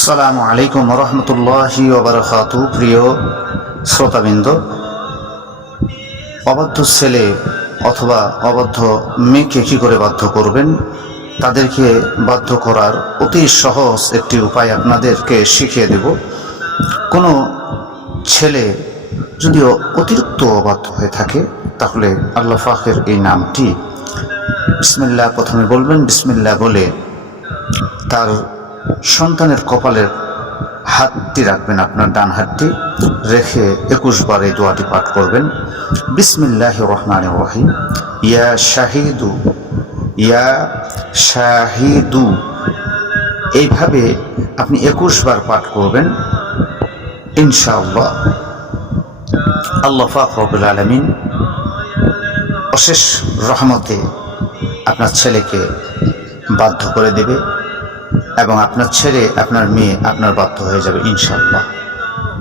আসসালামু আলাইকুম রহমতুল্লাহি ওয়া বারাকাতুহু। প্রিয় শ্রোতাবৃন্দ, অবাধ্য ছেলে অথবা অবাধ্য মেয়েকে কী করে বাধ্য করবেন, তাদেরকে বাধ্য করার অতি সহজ একটি উপায় আপনাদেরকে শিখিয়ে দেব। কোনো ছেলে যদিও অতিরিক্ত অবাধ্য হয়ে থাকে, তাহলে আল্লাহ পাকের এই নামটি বিসমিল্লাহ প্রথমে বলবেন। বিসমিল্লাহ বলে তার সন্তানের কপালের হাতটি রাখবেন, আপনার ডান হাতটি রেখে 21 বার এই দোয়াটি পাঠ করবেন। বিসমিল্লাহির রহমানির রহিম, ইয়া শাহিদু ইয়া শাহিদু। এইভাবে আপনি 21 বার পাঠ করবেন। ইনশাআল্লাহ আল্লাহ পাক রব্বুল আলামিন অশেষ রহমতে আপনার ছেলেকে বাধ্য করে দেবে এবং আপনার ছেলে আপনার মেয়ে আপনার বাধ্য হয়ে যাবে ইনশাআল্লাহ।